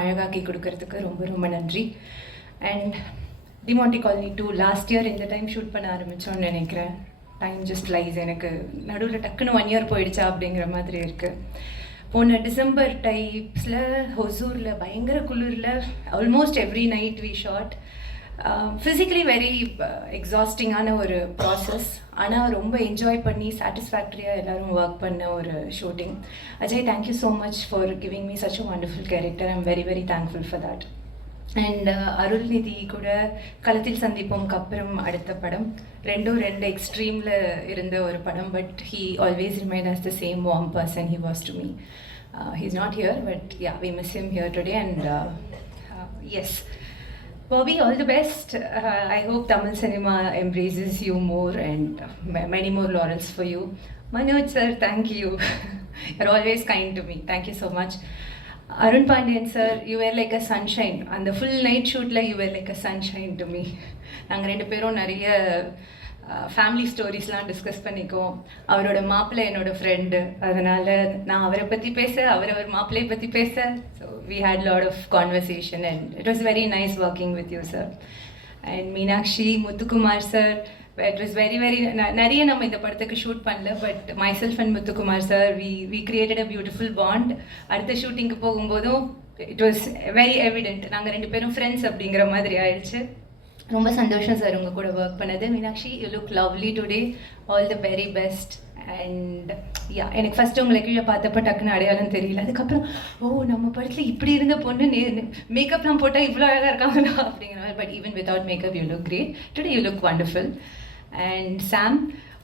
அழகாக்கி கொடுக்கறதுக்கு ரொம்ப ரொம்ப நன்றி. And Demonte colony two last year இந்த டைம் ஷூட் பண்ண ஆரம்பித்தோன்னு நினைக்கிறேன். டைம் ஜஸ்ட் லைஸ் எனக்கு நடுவில் டக்குன்னு ஒன் இயர் போயிடுச்சா அப்படிங்கிற மாதிரி இருக்குது போன டிசம்பர் டைப்ஸில் ஹொசூரில் பயங்கர குளிரில் almost every night we shot physically very எக்ஸாஸ்டிங்கான ஒரு ப்ராசஸ் ஆனால் ரொம்ப என்ஜாய் பண்ணி சாட்டிஸ்ஃபேக்டரியாக எல்லாரும் ஒர்க் பண்ண ஒரு shooting Ajay thank you so much for giving me such a wonderful character I'm very very thankful for that and Arulnithi கூட களத்தில் சந்திப்போம்க்கு அப்புறம் அடுத்த படம். ரெண்டும் ரெண்டு எக்ஸ்ட்ரீமில் இருந்த ஒரு படம் but he always remain as the same warm person he was to me he is not here but yeah we miss him here today and yes Bobby, all the best. Uh, I hope Tamil cinema embraces you more and ma- many more laurels for you. Manoj sir, thank you. You're always kind to me. Thank you so much. Arun Pandian sir, you were like a sunshine. On the full night shoot, like, you were like a sunshine to me. நாங்கள் ரெண்டு பேரும் நிறைய family ஸ்டோரிஸ்லாம் discuss பண்ணிக்குவோம். அவரோட மாப்பிள்ளை என்னோட friend அதனால் நான் அவரை பற்றி பேச அவர் அவர் மாப்பிள்ளையை பற்றி பேச. So we had lot of conversation and it was very nice working with you sir and Meenakshi Muthukumar sir it was very very நிறைய நம்ம இந்த படத்துக்கு ஷூட் பண்ணல but myself and Muthukumar sir we we created a beautiful bond அடுத்த ஷூட்டிங்க்கு போகும்போதும் it was very evident நாங்கள் ரெண்டு பேரும் ஃப்ரெண்ட்ஸ் அப்படிங்கிற மாதிரி ஆயிடுச்சு. ரொம்ப சந்தோஷம் சார் உங்கள் கூட ஒர்க் பண்ணது. Meenakshi you look lovely today all the very best and yeah எனக்கு ஃபஸ்ட்டு உங்களை கீழே பார்த்தப்ப டக்குன்னு அடையாளம் தெரியல. அதுக்கப்புறம் ஓ நம்ம படத்தில் இப்படி இருந்த பொண்ணு நே மேக்கப்லாம் போட்டால் இவ்வளோ அழகாக இருக்காங்களா? அப்படிங்கிற மாதிரி. But even without makeup you look great today you look wonderful and Sam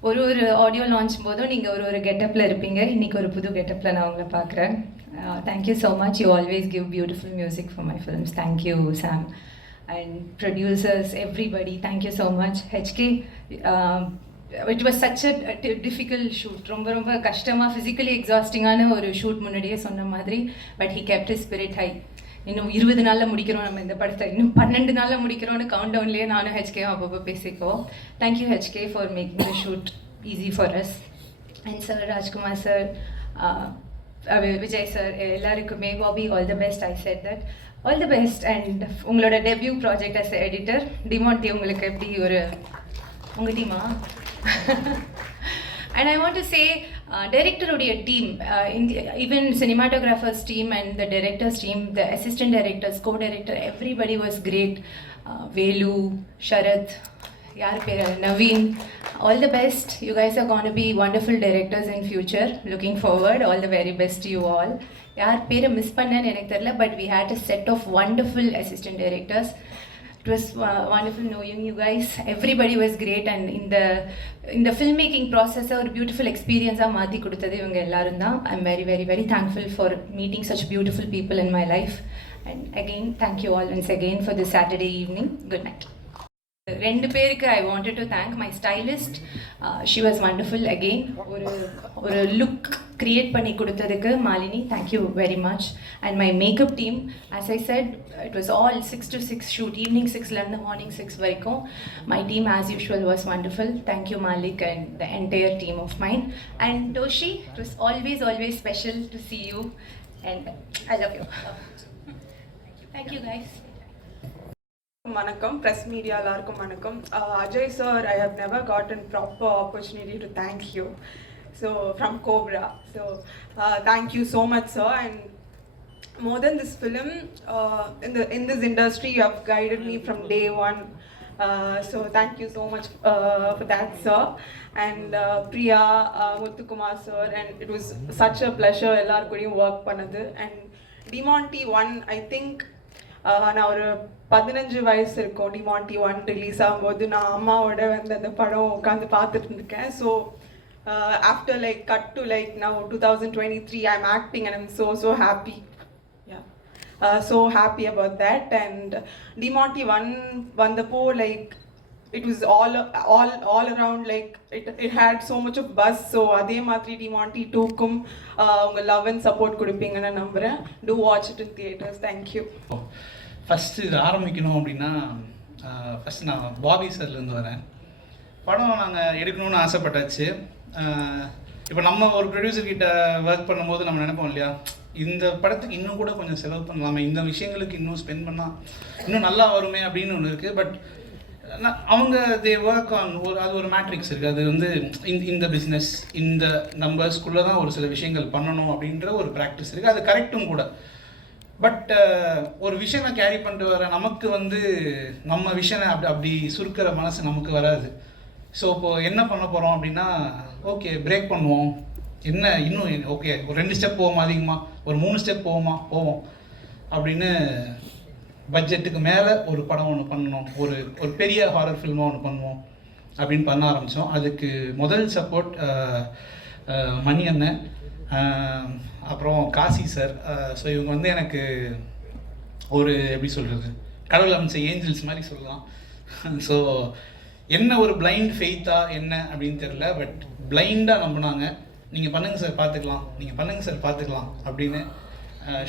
ஒரு ஒரு ஆடியோ லான்ச் போதும் நீங்கள் ஒரு ஒரு கெட்டப்பில் இருப்பீங்க. இன்றைக்கி ஒரு புது கெட்டப்பில் நான் உங்களை பார்க்குறேன். Thank you so much you always give beautiful music for my films thank you Sam and producers, everybody. Thank you so much. HK, um, it was such a, a di- difficult shoot. ரொம்ப ரொம்ப கஷ்டமாக physically எக்ஸாஸ்டிங்கான ஒரு shoot முன்னாடியே சொன்ன மாதிரி but he kept his spirit high இன்னும் இருபது நாளில் முடிக்கிறோம் நம்ம இந்த படத்தை இன்னும் பன்னெண்டு நாளில் முடிக்கிறோம்னு கவுண்ட் டவுன்லேயே நானும் ஹெச்கேவும் அப்பப்போ பேசிக்குவோம் thank you HK for making the shoot easy for us and sir Rajkumar sir Vijay sir எல்லாருக்குமே Bobby all the best I said that all the best and உங்களோட debut project as editor Demonte உங்களுக்கு எப்படி ஒரு உங்கள் டீமா and I want to say டைரக்டருடைய team even cinematographers team and the directors team the assistant directors co director everybody was great Velu Sharath யார் பேர் Naveen all the best you guys are gonna be wonderful directors in future looking forward all the very best you all யார் பேரை miss பண்ணேன்னு எனக்கு தெரில but we had a set of wonderful assistant directors it was wonderful knowing you guys everybody was great and இந்த இந்த film making ப்ராசஸை ஒரு beautiful எக்ஸ்பீரியன்ஸாக மாற்றி கொடுத்தது இவங்க எல்லாரும் தான். I am very very very thankful for meeting such beautiful people in my life and again thank you all once again for the Saturday evening good night ரெண்டு பேருக்கு I wanted to thank my stylist she was wonderful again ஒரு ஒரு look create பண்ணி கொடுத்ததுக்கு Malini thank you very much and my makeup team as I said it was all six to six shoot evening சிக்ஸ்லேருந்து morning six வரைக்கும். My team as usual was wonderful thank you Malik and the entire team of mind and Doshi it was always always special to see you and I love you thank you guys வணக்கம் press media எல்லாருக்கும் வணக்கம் Ajay sir I have never got an proper opportunity to thank you so from Cobra so thank you so much sir and more than this film uh, in the in this industry you have guided me from day one uh, so thank you so much uh, for that sir and uh, priya uh, muthukumar sir and it was such a pleasure எல்லார் கூடயும் work பண்ணது and Demonte one I think நான் ஒரு பதினஞ்சு வயசு இருக்கும். Demonte one release ஆகும்போது நான் அம்மாவோட வந்து அந்த படம் உட்காந்து பார்த்துட்டு இருக்கேன் so after like cut to like நான் two thousand twenty three I'm acting and I'm so so happy so happy about that and Demonte one வந்தப்போ like it was all all all around like it, it had so much of buzz. So அதே மாதிரி Demonte டூக்கும் uh, உங்க love and support கொடுப்பீங்கன்னு நம்புறேன். To watch it in theatres thank you first இது ஆரம்பிக்கணும் அப்படின்னா uh, ஃபஸ்ட் நான் பாபி சார்லேருந்து வரேன். படம் நாங்கள் எடுக்கணும்னு ஆசைப்பட்டாச்சு. Uh, இப்போ நம்ம ஒரு ப்ரொடியூசர் கிட்ட ஒர்க் பண்ணும்போது நம்ம நினைப்போம் இல்லையா? இந்த படத்துக்கு இன்னும் கூட கொஞ்சம் செலவு பண்ணலாமே. இந்த விஷயங்களுக்கு இன்னும் ஸ்பெண்ட் பண்ணால் இன்னும் நல்லா வருமே அப்படின்னு ஒன்று இருக்குது பட் அவங்க தே ஒர்க் ஆன் ஒரு அது ஒரு மேட்ரிக்ஸ் இருக்குது அது வந்து இந்த இந்த பிஸ்னஸ் இந்த நம்பர்ஸ்குள்ளே தான் ஒரு சில விஷயங்கள் பண்ணணும் அப்படின்ற ஒரு ப்ராக்டிஸ் இருக்குது அது கரெக்டும் கூட. பட் uh, ஒரு விஷனை கேரி பண்ணிட்டு வர நமக்கு வந்து நம்ம விஷனை அப்படி அப்படி சுருக்கிற மனசு நமக்கு வராது. ஸோ இப்போது என்ன பண்ண போகிறோம் அப்படின்னா ஓகே பிரேக் பண்ணுவோம். என்ன இன்னும் ஓகே ஒரு ரெண்டு ஸ்டெப் போவோமா அதிகமாக ஒரு மூணு ஸ்டெப் போவோமா? போவோம். அப்படின்னு பட்ஜெட்டுக்கு மேலே ஒரு படம் ஒன்று பண்ணணும். ஒரு ஒரு பெரிய ஹாரர் ஃபில்மாக ஒன்று பண்ணுவோம் அப்படின்னு பண்ண ஆரம்பித்தோம் அதுக்கு முதல் சப்போர்ட் மணி அண்ணன் அப்புறம் காசி சார் ஸோ இவங்க வந்து எனக்கு ஒரு எப்படி சொல்கிறது கடவுள் அமைச்ச ஏஞ்சல்ஸ் மாதிரி சொல்லலாம். ஸோ என்ன ஒரு பிளைண்ட் ஃபெய்த்தா என்ன அப்படின்னு தெரில பட் பிளைண்டாக நம்பினாங்க. நீங்கள் பண்ணுங்கள் சார் பார்த்துக்கலாம் நீங்கள் பண்ணுங்கள் சார் பார்த்துக்கலாம் அப்படின்னு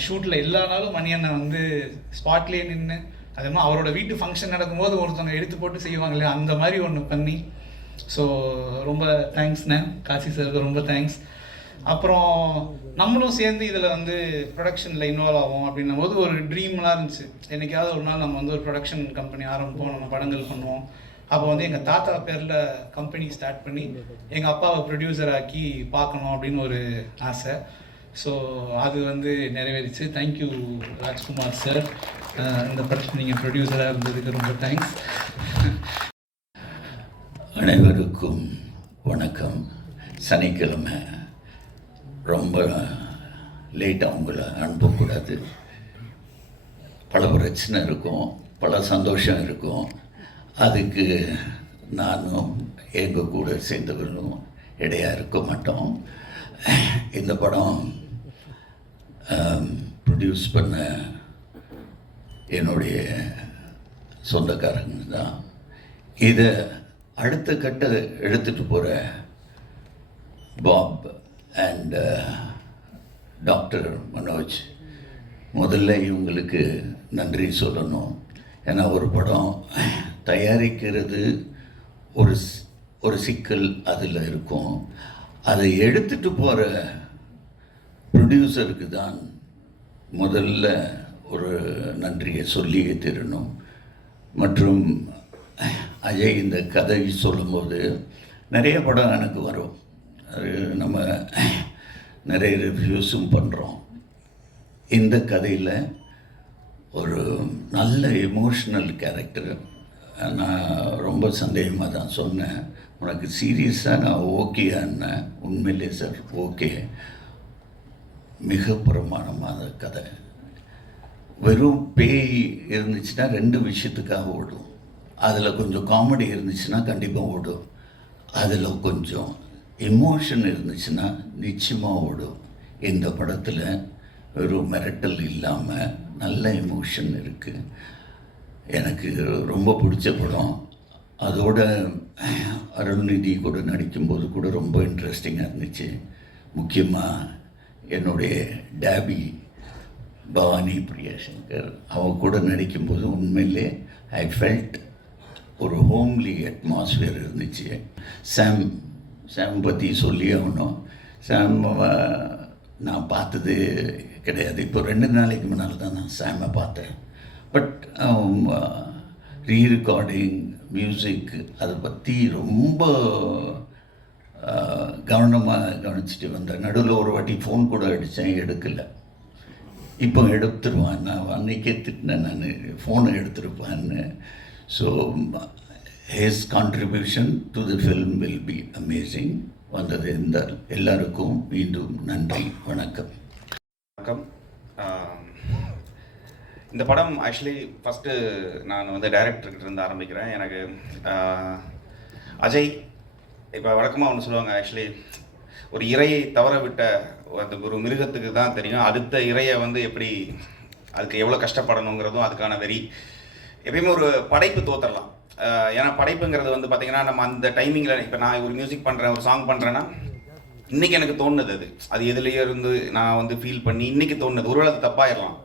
ஷூட்டில் எல்லா நாளும் மணி அண்ணன் வந்து ஸ்பாட்லேயே நின்று அதே மாதிரி அவரோட வீட்டு ஃபங்க்ஷன் நடக்கும்போது ஒருத்தவங்க எடுத்து போட்டு செய்வாங்க இல்லையா அந்த மாதிரி ஒன்று பண்ணி. ஸோ ரொம்ப தேங்க்ஸ்ண்ணே காசி சாருக்கு ரொம்ப தேங்க்ஸ் அப்புறம் நம்மளும் சேர்ந்து இதில் வந்து ப்ரொடக்ஷனில் இன்வால்வ் ஆகும் அப்படின்னும் போது ஒரு ட்ரீம்லாம் இருந்துச்சு. என்னைக்காவது ஒரு நாள் நம்ம வந்து ஒரு ப்ரொடக்ஷன் கம்பெனி ஆரம்பிப்போம் நம்ம படங்கள் பண்ணுவோம். அப்போ வந்து எங்கள் தாத்தா பேரில் கம்பெனி ஸ்டார்ட் பண்ணி எங்கள் அப்பாவை ப்ரொடியூசர் ஆக்கி பார்க்கணும் அப்படின்னு ஒரு ஆசை. ஸோ அது வந்து நிறைவேறிச்சு. தேங்க்யூ ராஜ்குமார் சார் இந்த படத்தில் நீங்கள் ப்ரொடியூசராக இருந்ததுக்கு ரொம்ப தேங்க்ஸ் அனைவருக்கும் வணக்கம். சனிக்கிழமை ரொம்ப லேட்டாக அவங்கள அனுப்பக்கூடாது. பல பிரச்சனை இருக்கும் பல சந்தோஷம் இருக்கும். அதுக்கு நானும் எங்கள் கூட சேர்ந்தவர்களும் இடையாக இருக்க மாட்டோம். இந்த படம் ப்ரொடியூஸ் பண்ண என்னுடைய சொந்தக்காரங்க தான். இதை அடுத்த கட்ட எடுத்துகிட்டு போகிற பாப் அண்ட் டாக்டர் மனோஜ் முதல்ல இவங்களுக்கு நன்றி சொல்லணும். ஏன்னா ஒரு படம் தயாரிக்கிறது ஒரு ஒரு சிக்கல் அதில் இருக்கும். அதை எடுத்துகிட்டு போகிற ப்ரொடியூசருக்கு தான் முதல்ல ஒரு நன்றியை சொல்லியே தரணும். மற்றும் அஜய் இந்த கதை சொல்லும்போது நிறைய படம் எனக்கு வரும். அது நம்ம நிறைய ரிவ்யூஸும் பண்ணுறோம் இந்த கதையில் ஒரு நல்ல எமோஷ்னல் கேரக்டர் நான் ரொம்ப சந்தேகமாக தான் சொன்னேன். உனக்கு சீரியஸாக நான் ஓகேன்னு உண்மையிலே சார் ஓகே மிக பிரமாணமான கதை. வெறும் பேய் இருந்துச்சுன்னா ரெண்டு விஷயத்துக்காக ஓடும். அதில் கொஞ்சம் காமெடி இருந்துச்சுன்னா கண்டிப்பாக ஓடும். அதில் கொஞ்சம் எமோஷன் இருந்துச்சுன்னா நிச்சயமாக ஓடும். இந்த படத்தில் வெறும் மிரட்டல் இல்லாமல் நல்ல எமோஷன் இருக்குது எனக்கு ரொம்ப பிடிச்ச படம். அதோட அருள்நிதி கூட நடிக்கும்போது கூட ரொம்ப இன்ட்ரெஸ்டிங்காக இருந்துச்சு. முக்கியமாக என்னுடைய டேபி பவானி பிரியசங்கர். அவங்க கூட நடிக்கும்போது உண்மையிலே ஐ ஃபெல்ட் ஒரு ஹோம்லி அட்மாஸ்ஃபியர் இருந்துச்சு. சாம் சாம் பற்றி சொல்லி ஆகணும். சாம் நான் பார்த்தது கிடையாது. இப்போ ரெண்டு நாளைக்கு முன்னால் தான் நான் சாமை பார்த்தேன். பட் ரீ ரெக்கார்டிங் மியூசிக் அதை பற்றி ரொம்ப கவனமாக கவனிச்சுட்டு வந்தேன். நடுவில் ஒரு வாட்டி ஃபோன் கூட அடித்தேன் எடுக்கலை. இப்போ எடுத்துருவான் நான் அன்றைக்கே திட்டினேன் நான் ஃபோனை எடுத்துருப்பான்னு. So has contribution to the film will be amazing வந்தது இந்த எல்லாருக்கும் மீண்டும் நன்றி வணக்கம். வணக்கம். இந்த படம் ஆக்சுவலி ஃபஸ்ட்டு நான் வந்து டைரக்டர்கிட்ட இருந்து ஆரம்பிக்கிறேன். எனக்கு அஜய் இப்போ வழக்கமாக ஒன்று சொல்லுவாங்க ஆக்சுவலி ஒரு இரையை தவற விட்ட அந்த ஒரு மிருகத்துக்கு தான் தெரியும். அடுத்த இரையை வந்து எப்படி அதுக்கு எவ்வளோ கஷ்டப்படணுங்கிறதும் அதுக்கான வெறி. எப்பயுமே ஒரு படைப்பு தோத்தரலாம். ஏன்னா படைப்புங்கிறது வந்து பார்த்தீங்கன்னா நம்ம அந்த டைமிங்கில் இப்போ நான் ஒரு மியூசிக் பண்ணுறேன் ஒரு சாங் பண்ணுறேன்னா இன்றைக்கி எனக்கு தோணுது அது. அது எதுலேயே இருந்து நான் வந்து ஃபீல் பண்ணி இன்றைக்கி தோணுது. ஒருவேளை அது தப்பாயிடலாம்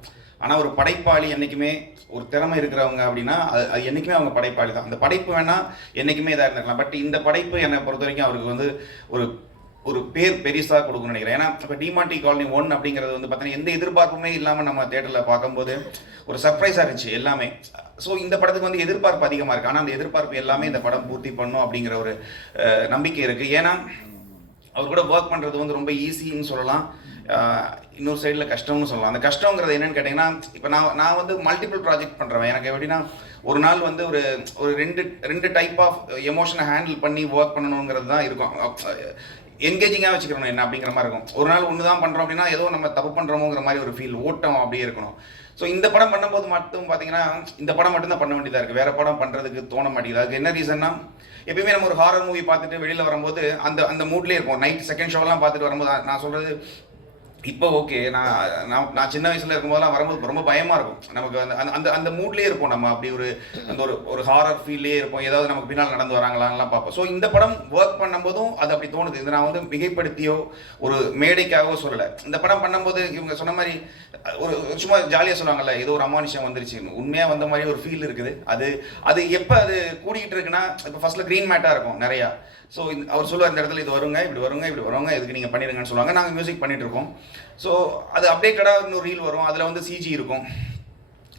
ஆனால் ஒரு படைப்பாளி என்றைக்குமே ஒரு திறமை இருக்கிறவங்க அப்படின்னா அது அது என்றைக்குமே அவங்க படைப்பாளி தான். அந்த படைப்பு வேணால் என்றைக்குமே இதாக இருந்திருக்கலாம் பட் இந்த படைப்பு என்னை பொறுத்த வரைக்கும் அவருக்கு வந்து ஒரு ஒரு பேர் பெருசாக கொடுக்கணும்னு நினைக்கிறேன். ஏன்னா இப்போ டிமாண்டி காலனி ஒன் அப்படிங்கிறது வந்து பார்த்தீங்கன்னா எந்த எதிர்பார்ப்புமே இல்லாமல் நம்ம தேட்டரில் பார்க்கும்போது ஒரு சர்ப்ரைஸாக இருந்துச்சு எல்லாமே. ஸோ இந்த படத்துக்கு வந்து எதிர்பார்ப்பு அதிகமாக இருக்குது ஆனால் அந்த எதிர்பார்ப்பு எல்லாமே இந்த படம் பூர்த்தி பண்ணும் அப்படிங்கிற ஒரு நம்பிக்கை இருக்குது ஏன்னா அவர் கூட ஒர்க் பண்ணுறது வந்து ரொம்ப ஈஸின்னு சொல்லலாம். இன்னொரு சைடில் கஷ்டம்னு சொல்லலாம். அந்த கஷ்டங்கிறது என்னன்னு கேட்டிங்கன்னா இப்போ நான் நான் வந்து மல்டிபிள் ப்ராஜெக்ட் பண்ணுறேன் எனக்கு எப்படின்னா ஒரு நாள் வந்து ஒரு ஒரு ரெண்டு ரெண்டு டைப் ஆஃப் எமோஷனை ஹேண்டில் பண்ணி ஒர்க் பண்ணணுங்கிறது தான் இருக்கும். என்கேஜிங்காக வச்சுக்கிறோம் என்ன அப்படிங்கிற மாதிரி இருக்கும். ஒரு நாள் ஒன்று தான் பண்ணுறோம் அப்படின்னா ஏதோ நம்ம தப்பு பண்ணுறோமோங்கிற மாதிரி ஒரு ஃபீல் ஓட்டம் அப்படியே இருக்கணும். ஸோ இந்த படம் பண்ணும்போது மட்டும் பார்த்தீங்கன்னா இந்த படம் மட்டும்தான் பண்ண வேண்டியதாக இருக்குது வேறு படம் பண்ணுறதுக்கு தோண மாட்டேங்குது. அதுக்கு என்ன ரீசன்னா எப்பயுமே நம்ம ஒரு ஹாரர் மூவி பார்த்துட்டு வெளியில் வரும்போது அந்த அந்த மூட்லேயே இருக்கும் நைட் செகண்ட் ஷோலாம் பார்த்துட்டு வரும்போது நான் சொல்கிறது இப்போ ஓகே நான் நான் நான் சின்ன வயசுல இருக்கும்போதெல்லாம் வரும்போது ரொம்ப பயமா இருக்கும். நமக்கு அந்த அந்த- அந்த அந்த மூட்லேயே இருப்போம். நம்ம அப்படி ஒரு அந்த ஒரு ஒரு ஹாரர் ஃபீல்லே இருப்போம். ஏதாவது நமக்கு பின்னால் நடந்து வராங்களான்லாம் பார்ப்போம். ஸோ இந்த படம் ஒர்க் பண்ணும்போதும் அது அப்படி தோணுது. இது நான் வந்து மிகைப்படுத்தியோ ஒரு மேடைக்காகவோ சொல்லலை. இந்த படம் பண்ணும்போது இவங்க சொன்ன மாதிரி ஒரு ஒரு சும்மா ஜாலியாக சொல்லுவாங்கல்ல ஏதோ ஒரு அமானுஷம் வந்துருச்சு. உண்மையாக வந்த மாதிரி ஒரு ஃபீல் இருக்குது. அது அது எப்போ அது கூடிக்கிட்டு இருக்குன்னா இப்போ ஃபர்ஸ்ட்ல க்ரீன் மேட்டாக இருக்கும் நிறையா. ஸோ அவர் சொல்லுவார் இந்த இடத்துல இது வருங்க இப்படி வருங்க இப்படி வருவாங்க இதுக்கு நீங்கள் பண்ணிடுங்கன்னு சொல்லுவாங்க. நாங்கள் மியூசிக் பண்ணிட்டு இருக்கோம். ஸோ அது அப்டேட்டடாக இன்னொரு ரீல் வரும். அதில் வந்து சிஜி இருக்கும்.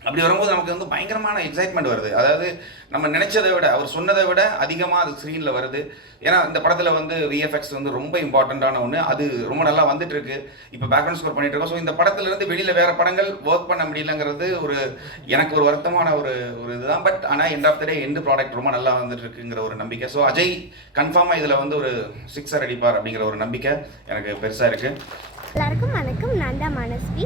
அப்படி வரும்போது நமக்கு வந்து பயங்கரமான எக்ஸைட்மெண்ட் வருது. அதாவது நம்ம நினைச்சதை விட அவர் சொன்னதை விட அதிகமாக அது ஸ்க்ரீனில் வருது. ஏன்னா இந்த படத்தில் வந்து விஎஃப்எக்ஸ் வந்து ரொம்ப இம்பார்ட்டண்ட்டான ஒன்று அது ரொம்ப நல்லா வந்துட்டு இருக்கு இப்போ பேக்ரவுண்ட் ஸ்கோர் பண்ணிட்டு இருக்கோம். ஸோ இந்த படத்துலேருந்து வெளியில் வேற படங்கள் ஒர்க் பண்ண முடியலங்கிறது ஒரு எனக்கு ஒரு வருத்தமான ஒரு ஒரு இதுதான். பட் ஆனால் end of the day end product ரொம்ப நல்லா வந்துட்டு இருக்குங்கிற ஒரு நம்பிக்கை. ஸோ அஜய் கன்ஃபார்மாக இதில் வந்து ஒரு சிக்ஸர் அடிப்பார் அப்படிங்கிற ஒரு நம்பிக்கை எனக்கு பெருசாக இருக்குது எல்லாருக்கும் வணக்கம். நான் தான் மனஸ்வி.